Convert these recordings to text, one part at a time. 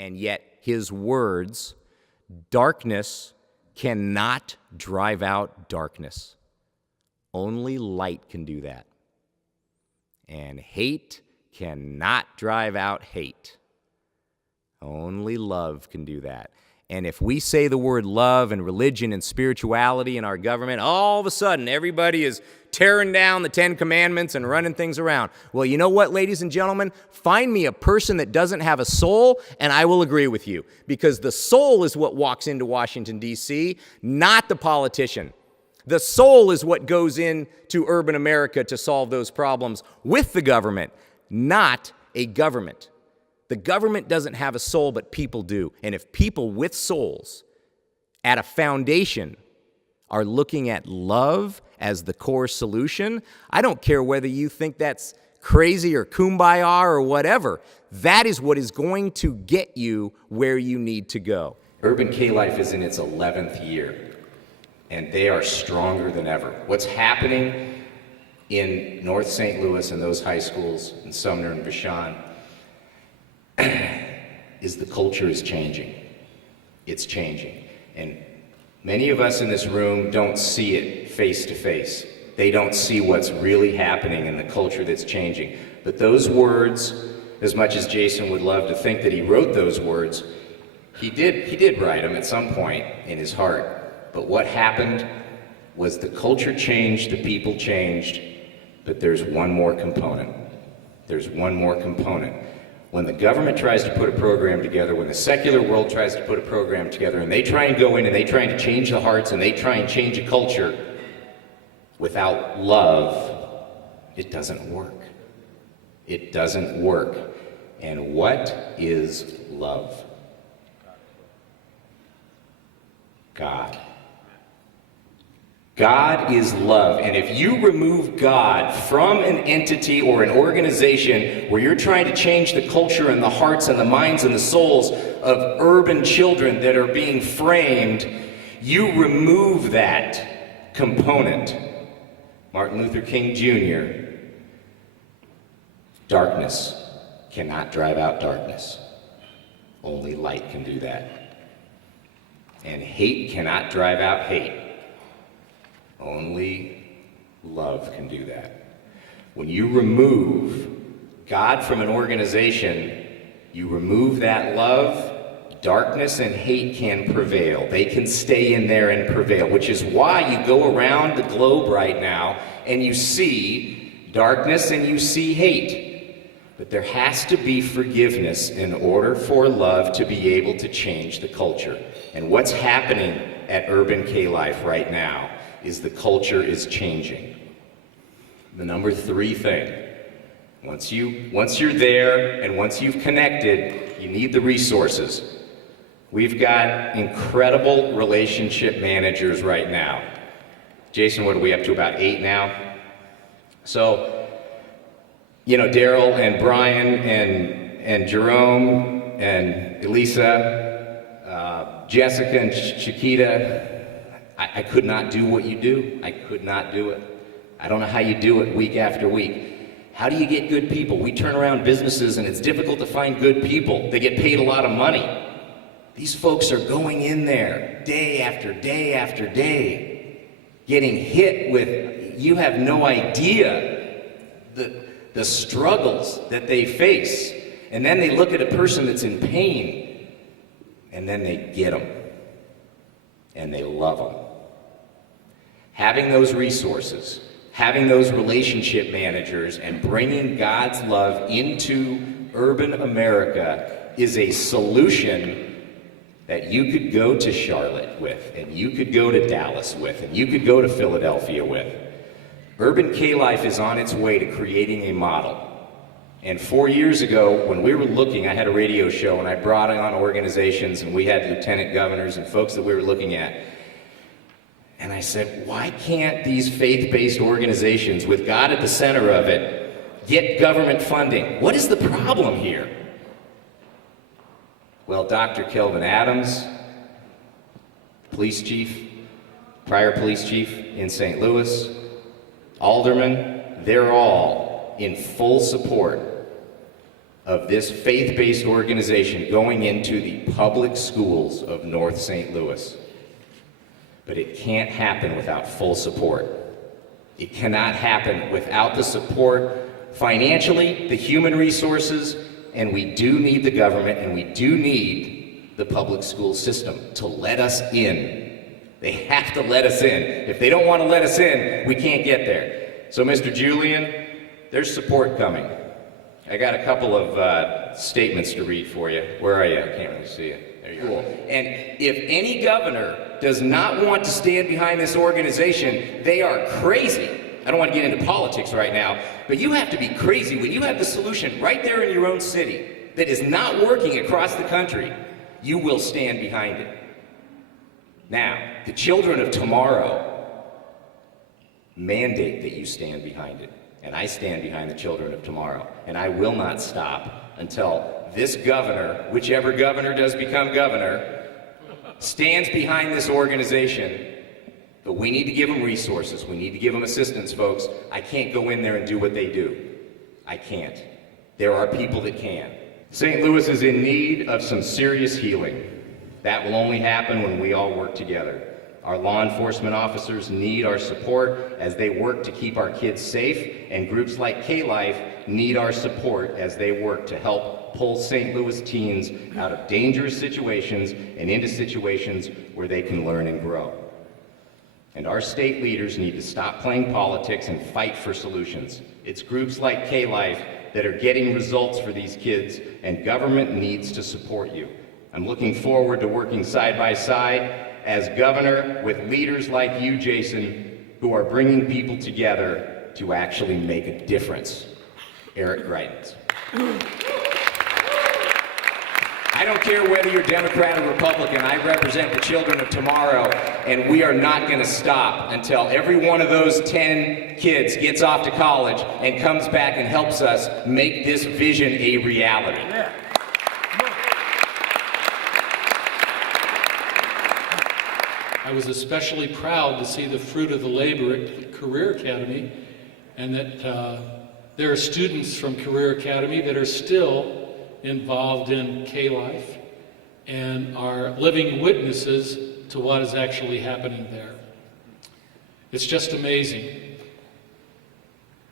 And yet his words, darkness cannot drive out darkness. Only light can do that. And hate cannot drive out hate. Only love can do that. And if we say the word love and religion and spirituality in our government, all of a sudden everybody is tearing down the 10 Commandments and running things around. Well, you know what, ladies and gentlemen? Find me a person that doesn't have a soul, and I will agree with you. Because the soul is what walks into Washington, D.C., not the politician. The soul is what goes into urban America to solve those problems with the government, not a government. The government doesn't have a soul, but people do. And if people with souls at a foundation are looking at love as the core solution, I don't care whether you think that's crazy or kumbaya or whatever. That is what is going to get you where you need to go. Urban K-Life is in its 11th year, and they are stronger than ever. What's happening in North St. Louis and those high schools in Sumner and Vashon is the culture is changing. It's changing. And many of us in this room don't see it face to face. They don't see what's really happening in the culture that's changing. But those words, as much as Jason would love to think that he wrote those words, he did write them at some point in his heart. But what happened was the culture changed, the people changed, but there's one more component. There's one more component. When the government tries to put a program together, when the secular world tries to put a program together, and they try and go in and they try to change the hearts and they try and change a culture, without love, it doesn't work. It doesn't work. And what is love? God. God is love, and if you remove God from an entity or an organization where you're trying to change the culture and the hearts and the minds and the souls of urban children that are being framed, you remove that component. Martin Luther King Jr., darkness cannot drive out darkness. Only light can do that. And hate cannot drive out hate. Only love can do that. When you remove God from an organization, you remove that love, darkness and hate can prevail. They can stay in there and prevail, which is why you go around the globe right now and you see darkness and you see hate. But there has to be forgiveness in order for love to be able to change the culture. And what's happening at Urban K-Life right now is the culture is changing. The number 3 thing, once you're there and once you've connected, you need the resources. We've got incredible relationship managers right now. Jason, what are we up to, about 8 now? So, you know, Daryl and Brian and Jerome and Elisa, Jessica and Chiquita, I could not do what you do. I could not do it. I don't know how you do it week after week. How do you get good people? We turn around businesses and it's difficult to find good people. They get paid a lot of money. These folks are going in there day after day after day, getting hit with, you have no idea the struggles that they face. And then they look at a person that's in pain and then they get them and they love them. Having those resources, having those relationship managers, and bringing God's love into urban America is a solution that you could go to Charlotte with, and you could go to Dallas with, and you could go to Philadelphia with. Urban K-Life is on its way to creating a model. And 4 years ago, when we were looking, I had a radio show, and I brought on organizations, and we had lieutenant governors and folks that we were looking at. And I said, why can't these faith-based organizations, with God at the center of it, get government funding? What is the problem here? Well, Dr. Kelvin Adams, police chief, prior police chief in St. Louis, aldermen, they're all in full support of this faith-based organization going into the public schools of North St. Louis. But it can't happen without full support. It cannot happen without the support financially, the human resources, and we do need the government, and we do need the public school system to let us in. They have to let us in. If they don't want to let us in, we can't get there. So, Mr. Julian, there's support coming. I got a couple of statements to read for you. Where are you? I can't really see it. There you go. And if any governor does not want to stand behind this organization, they are crazy. I don't want to get into politics right now, but you have to be crazy when you have the solution right there in your own city that is not working across the country. You will stand behind it. Now, the children of tomorrow mandate that you stand behind it. And I stand behind the children of tomorrow. And I will not stop until this governor, whichever governor does become governor, stands behind this organization. But we need to give them resources. We need to give them assistance, folks. I can't go in there and do what they do. I can't. There are people that can. St. Louis is in need of some serious healing. That will only happen when we all work together. Our law enforcement officers need our support as they work to keep our kids safe, and groups like K-Life need our support as they work to help pull St. Louis teens out of dangerous situations and into situations where they can learn and grow. And our state leaders need to stop playing politics and fight for solutions. It's groups like K-Life that are getting results for these kids, and government needs to support you. I'm looking forward to working side by side as governor with leaders like you, Jason, who are bringing people together to actually make a difference. Eric Greitens. I don't care whether you're Democrat or Republican, I represent the children of tomorrow, and we are not going to stop until every one of those 10 kids gets off to college and comes back and helps us make this vision a reality. Yeah. I was especially proud to see the fruit of the labor at Career Academy, and that there are students from Career Academy that are still involved in K-Life and are living witnesses to what is actually happening there. It's just amazing.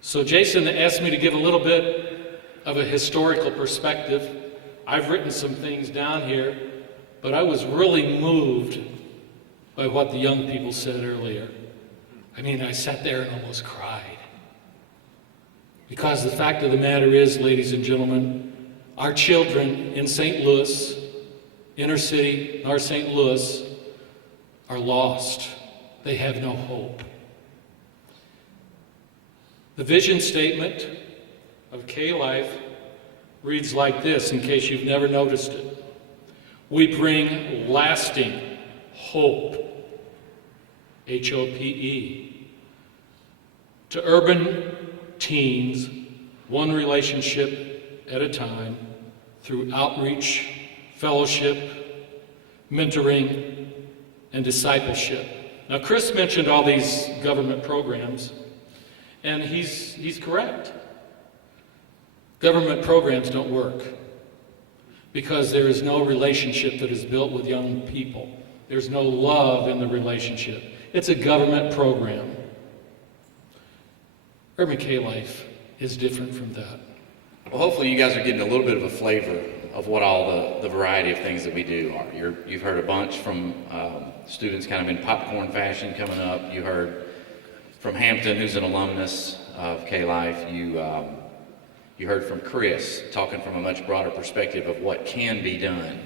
So Jason asked me to give a little bit of a historical perspective. I've written some things down here, but I was really moved by what the young people said earlier. I mean, I sat there and almost cried. Because the fact of the matter is, ladies and gentlemen, our children in St. Louis, inner city, North St. Louis, are lost. They have no hope. The vision statement of K-Life reads like this, in case you've never noticed it. We bring lasting hope, H-O-P-E, to urban teens, one relationship at a time, through outreach, fellowship, mentoring, and discipleship. Now, Chris mentioned all these government programs, and he's correct. Government programs don't work because there is no relationship that is built with young people. There's no love in the relationship. It's a government program. Urban K-Life is different from that. Well, hopefully you guys are getting a little bit of a flavor of what all the variety of things that we do are. You've heard a bunch from students kind of in popcorn fashion coming up. You heard from Hampton, who's an alumnus of K-Life. You heard from Chris, talking from a much broader perspective of what can be done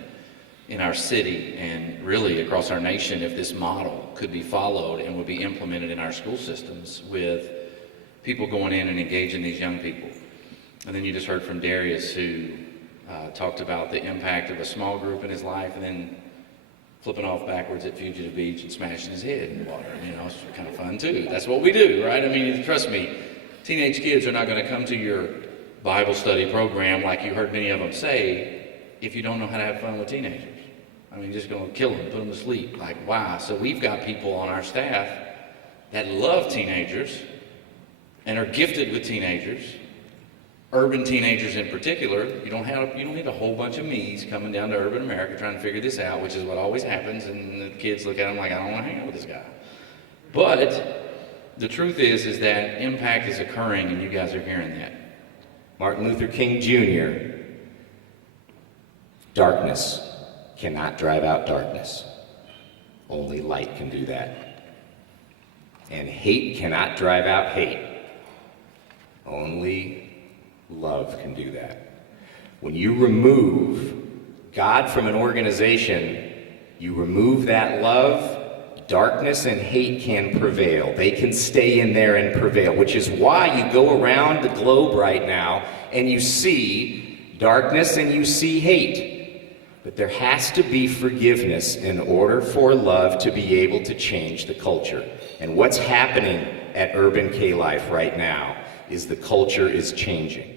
in our city and really across our nation if this model could be followed and would be implemented in our school systems with people going in and engaging these young people. And then you just heard from Darius, who talked about the impact of a small group in his life and then flipping off backwards at Fugitive Beach and smashing his head in the water. You know, it's kind of fun too. That's what we do, right? I mean, trust me, teenage kids are not going to come to your Bible study program like you heard many of them say if you don't know how to have fun with teenagers. I mean, just going to kill them, put them to sleep. Like, why? So we've got people on our staff that love teenagers and are gifted with teenagers urban teenagers in particular, you don't need a whole bunch of me's coming down to urban America trying to figure this out, which is what always happens, and the kids look at them like, I don't want to hang out with this guy. But the truth is that impact is occurring, and you guys are hearing that. Martin Luther King Jr., darkness cannot drive out darkness. Only light can do that. And hate cannot drive out hate. Only love can do that. When you remove God from an organization, you remove that love, darkness and hate can prevail. They can stay in there and prevail, which is why you go around the globe right now and you see darkness and you see hate. But there has to be forgiveness in order for love to be able to change the culture. And what's happening at Urban K-Life right now is the culture is changing.